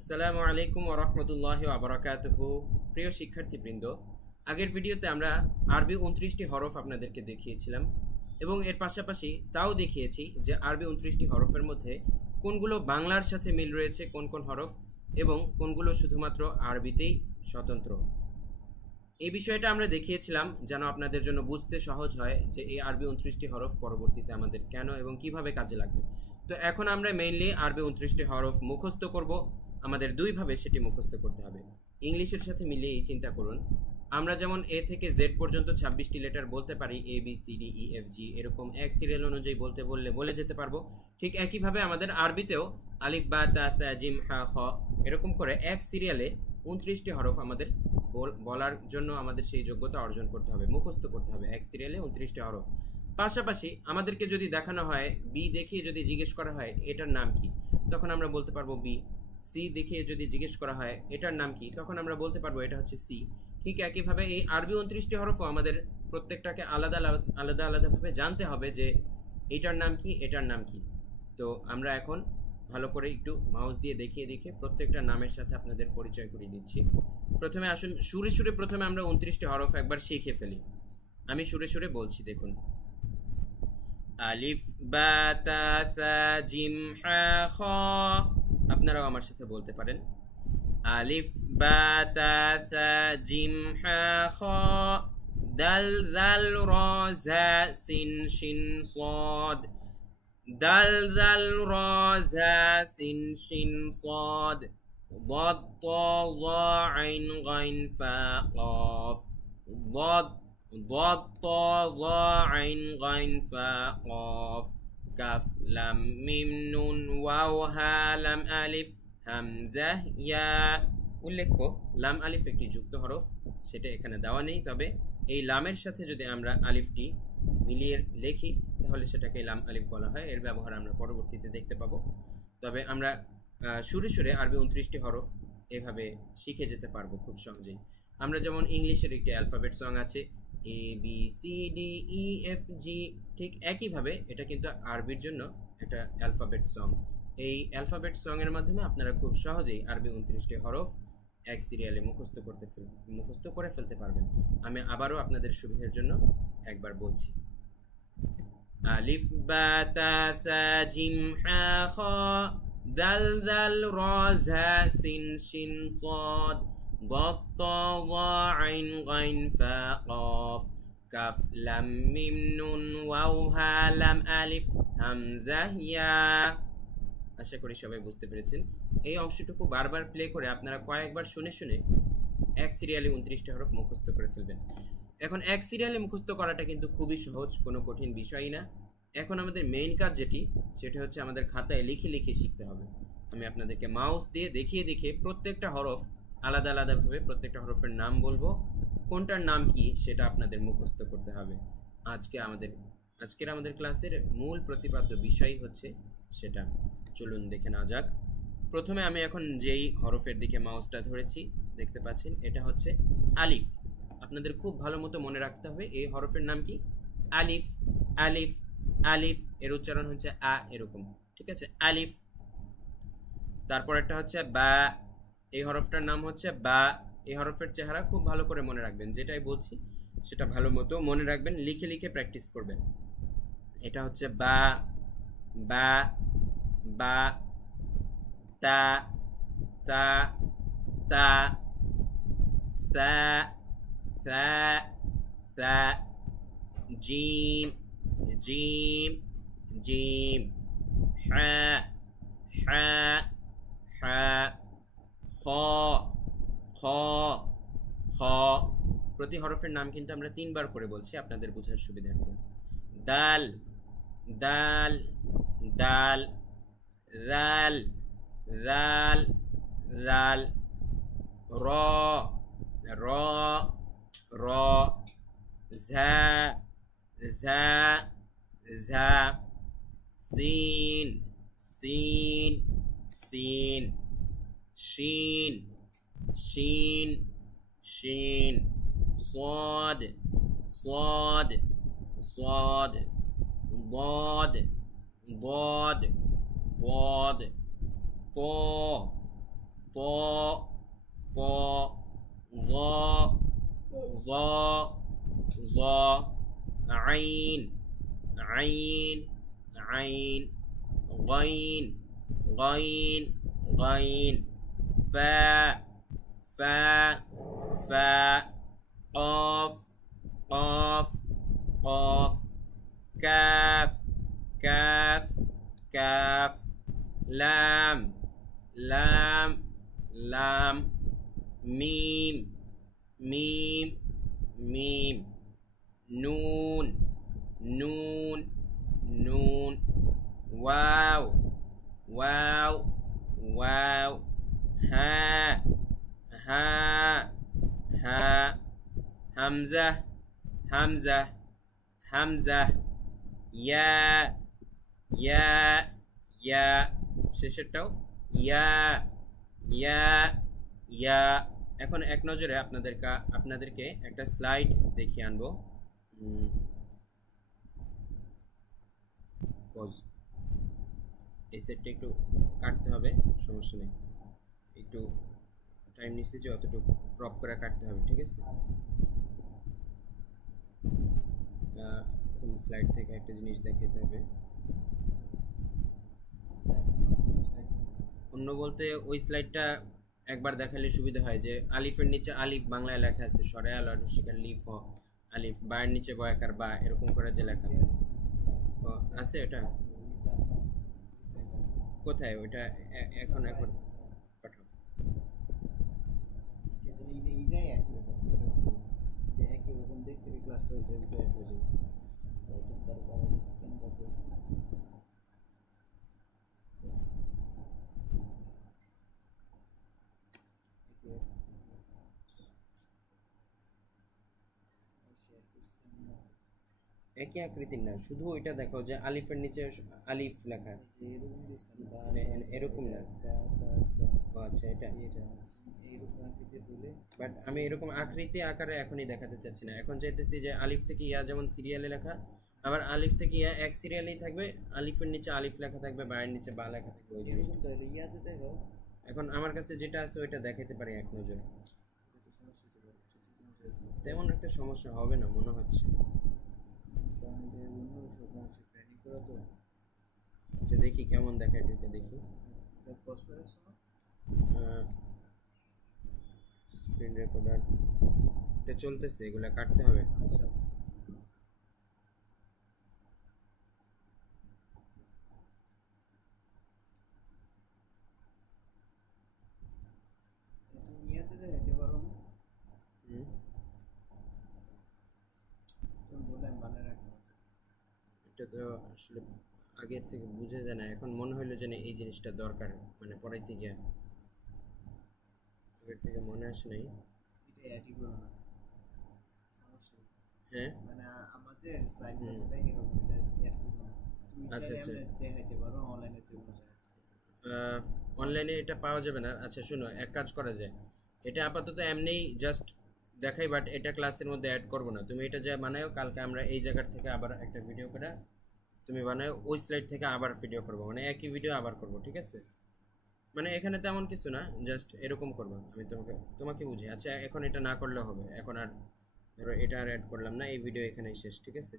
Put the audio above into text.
আসসালামু আলাইকুম ওয়া রাহমাতুল্লাহি ওয়া বারাকাতুহু। প্রিয় শিক্ষার্থীবৃন্দ, আগের ভিডিওতে আমরা আরবি 29টি হরফ আপনাদেরকে দেখিয়েছিলাম এবং এর পাশাপাশি তাও দেখিয়েছি যে আরবি 29টি হরফের মধ্যে কোনগুলো বাংলার সাথে মিল রয়েছে, কোন কোন হরফ, এবং কোনগুলো শুধুমাত্র আরবিতেই স্বতন্ত্র। এই বিষয়টা আমরা দেখিয়েছিলাম যেন আপনাদের জন্য বুঝতে সহজ হয় যে এই আরবি 29টি হরফ পরবর্তীতে আমাদের কেন এবং কিভাবে কাজে লাগবে। তো এখন আমরা মেইনলি আরবি 29টি হরফ মুখস্থ করব। আমাদের দুইভাবে সেটি মুখস্থ করতে হবে। ইংলিশের সাথে মিলিয়েই চিন্তা করুন, আমরা যেমন এ থেকে জেড পর্যন্ত 26টি লেটার বলতে পারি, A B C D E F G, এরকম এক সিরিয়াল অনুযায়ী বলে যেতে পারবো। ঠিক একইভাবে আমাদের আরবিতেও আলিফ বা তা সা জিম হা খ এরকম করে এক সিরিয়ালে 29টি হরফ আমাদের বলার জন্য আমাদের সেই যোগ্যতা অর্জন করতে হবে, মুখস্থ করতে হবে এক সিরিয়ালে 29টি হরফ। পাশাপাশি আমাদেরকে যদি দেখানো হয়, বি দেখিয়ে যদি জিজ্ঞেস করা হয় এটার নাম কি, তখন আমরা বলতে পারবো বি। সি দেখিয়ে যদি জিজ্ঞেস করা হয় এটার নাম কি, তখন আমরা বলতে পারবো এটা হচ্ছে সি। ঠিক একইভাবে এই আরবি 29টি হরফও আমাদের প্রত্যেকটাকে আলাদা আলাদাভাবে জানতে হবে যে এটার নাম কি, এটার নাম কি। তো আমরা এখন ভালো করে একটু মাউস দিয়ে দেখিয়ে প্রত্যেকটা নামের সাথে আপনাদের পরিচয় করিয়ে দিচ্ছি। প্রথমে আসুন সুরে প্রথমে আমরা 29টি হরফ একবার শিখে ফেলি। আমি সুরে বলছি, দেখুন। আলিফ বা তা সা জিম হা খ। আপনারাও আমার সাথে বলতে পারেন। আলিফ বা তা সা জিম হা খ। দাল দাল র জা সিন শিন صاد। দাল দাল র জা সিন শিন صاد। ضاد طا ظا عين غين فاء قاف। ضاد طا ظا عين غين فاء قاف। كاف لام ميم نون واو ها لام আলিফ হামজা ইয়া। উল্লেখ্য, লাম আলিফ একটি যুক্ত হরফ, সেটা এখানে দেওয়া নেই, তবে এই লামের সাথে যদি আমরা আলিফটি মিলিয়ে লিখি তাহলে সেটাকে লাম আলিফ বলা হয়। এর ব্যবহার আমরা পরবর্তীতে দেখতে পাবো। তবে আমরা সুরে আরবি 29টি হরফ এভাবে শিখে যেতে পারবো খুব সহজেই। আমরা যেমন ইংলিশের একটি অ্যালফাবেট সং আছে, A B C D E F G, ঠিক একইভাবে এটা কিন্তু আরবির জন্য একটা অ্যালফাবেট সং। এই অ্যালফাবেট সং এর মাধ্যমে আপনারা খুব সহজেই আরবি 29টি হরফ এক সিরিয়ালে মুখস্থ করে ফেলতে পারবেন। আমি আবারও আপনাদের সুবিধার জন্য একবার বলছি। আলিফ বা তা সা জিম হা খ। দাল দাল র জা সিন শিন صاد। ضاد طا ظا عين غين فاء قاف। কাফ লাম মিম নুন ওয়াও হা লাম আলিফ হামজা ইয়া। আশা করি সবাই বুঝতে পেরেছেন। এই অংশটুকু বারবার প্লে করে আপনারা কয়েকবার শুনে এক সিরিয়ালে 29টি হরফ মুখস্থ করে ফেলবেন। এখন এক সিরিয়ালে মুখস্থ করাটা কিন্তু খুবই সহজ, কোনো কঠিন বিষয়ই না। এখন আমাদের মেইন কাজ সেটা হচ্ছে আমাদের খাতায় লিখে শিখতে হবে। আমি আপনাদেরকে মাউস দিয়ে দেখিয়ে প্রত্যেকটা হরফ আলাদাভাবে প্রত্যেকটা হরফের নাম বলবো, কোনটার নাম কি সেটা আপনাদের মুখস্থ করতে হবে। আজকের আমাদের ক্লাসের মূল প্রতিপাদ্য বিষয় হচ্ছে সেটা। চলুন দেখে নেওয়া যাক। প্রথমে আমি এখন যেই হরফের দিকে মাউসটা ধরেছি দেখতে পাচ্ছেন, এটা হচ্ছে আলিফ। আপনাদের খুব ভালো মতো মনে রাখতে হবে এই হরফের নাম কি, আলিফ। আলিফ আলিফ এর উচ্চারণ হচ্ছে আ, এরকম, ঠিক আছে, আলিফ। তারপর একটা হচ্ছে বা, এই হরফটার নাম হচ্ছে বা। এই হরফের চেহারা খুব ভালো করে মনে রাখবেন, যেটাই বলছি সেটা ভালো মতো মনে রাখবেন, লিখে প্র্যাকটিস করবেন। এটা হচ্ছে বা। বা বা তা তা তা সা সা সা। জিম জিম জিম। হা হা হা। খ খ খ। প্রতি হরফের নাম কিন্তু আমরা 3বার করে বলছি আপনাদের বোঝার সুবিধার্থে। দাল দাল দাল। রাল রাল রাল। র র র। ঝা ঝা ঝা। সিন সিন সিন। শিন শিন শিন। صاد صاد صاد. ضاد ضاد ضاد. طا طاء طاء ظاء ظاء ظاء عين عين عين غين غين غين فاء فاء فاء قاف قاف قاف كاف كاف كاف لام لام لام ميم ميم ميم نون نون نون واو واو واو ها ها ها همزة همزة همزة يا يا يا শেষেরটাও ইয়া ইয়া ইয়া এখন এক নজরে আপনাদেরকে একটা স্লাইড দেখিয়ে আনবো পজ এই সেটটা একটু কাটতে হবে সমস্যা নেই একটু টাইম নিচ্ছে যে অতটুকু ক্রপ করে কাটতে হবে ঠিক আছে কোন স্লাইড থেকে একটা জিনিস দেখাতে হবে অন্য বলতে ওই স্লাইডটা একবার দেখালে সুবিধা হয় যে আলিফের নিচে আলিফ বাংলায় লেখা আছে সরে আল রসিকার লিফ আলিফ বায়ের নিচে বয়াকার বা এরকম করে যে লেখা আছে এটা কোথায় ওইটা এখন এখন পাঠাও এই যায় এক রকম যে একই রকম দেখতে ক্লাসটা ওইটার ভিতরে অ্যাড হয়ে যাবে এটা তারপরে কেন করব একই আকৃতির না শুধু ওইটা দেখো যে আলিফের নিচে আলিফ লেখা এরকম না আচ্ছা এটা বাট আমি এরকম আকৃতি আকারে এখনই দেখাতে চাচ্ছি না এখন চাইতেছি যে আলিফ থেকে ইয়া যেমন সিরিয়ালে লেখা আবার আলিফ থেকে ইয়া এক সিরিয়ালেই থাকবে আলিফের নিচে আলিফ লেখা থাকবে বায়ের নিচে বা লেখা থাকবে ওই জিনিসটা তাহলে ইয়াতে দেখো এখন আমার কাছে যেটা আছে ওইটা দেখাতে পারি এক নজরে তেমন একটা সমস্যা হবে না মনে হচ্ছে যে দেখি কেমন দেখায় ঢুকে দেখি স্ক্রিন রেকর্ডার এটা চলতেছে এগুলা কাটতে হবে আচ্ছা তুমি ইয়াতে দেখাইতে পারো না তুমি বললে মানে রাখতে এটা তো আসলে আগের থেকে বুঝে যায় না এখন মনে হইলো যে এই জিনিসটা দরকার মানে পড়াইতে গিয়ে আগের থেকে মনে আসে নাই এটা অ্যাডই করো না সমস্যা হ্যাঁ মানে আমাদের স্লাইড গুলোতে এরকম এটা অ্যাড করো না তুমি আচ্ছা আচ্ছা দেখাইতে পারো অনলাইনে তে কোনো জায়গা অনলাইনে এটা পাওয়া যাবে না আচ্ছা শুনো এক কাজ করা যায় এটা আপাতত এমনিই জাস্ট দেখাই বাট এটা ক্লাসের মধ্যে অ্যাড করব না তুমি এটা যা বানাও কালকে আমরা এই জায়গা থেকে আবার একটা ভিডিও করে তুমি বানাও ওই স্লাইড থেকে আবার ভিডিও করব মানে একই ভিডিও আবার করব ঠিক আছে মানে এখানে তেমন কিছু না জাস্ট এরকম করব আমি তোমাকে বুঝি আচ্ছা এখন এটা না করলেও হবে এখন আর ধরো এটা আর অ্যাড করলাম না এই ভিডিও এখানেই শেষ ঠিক আছে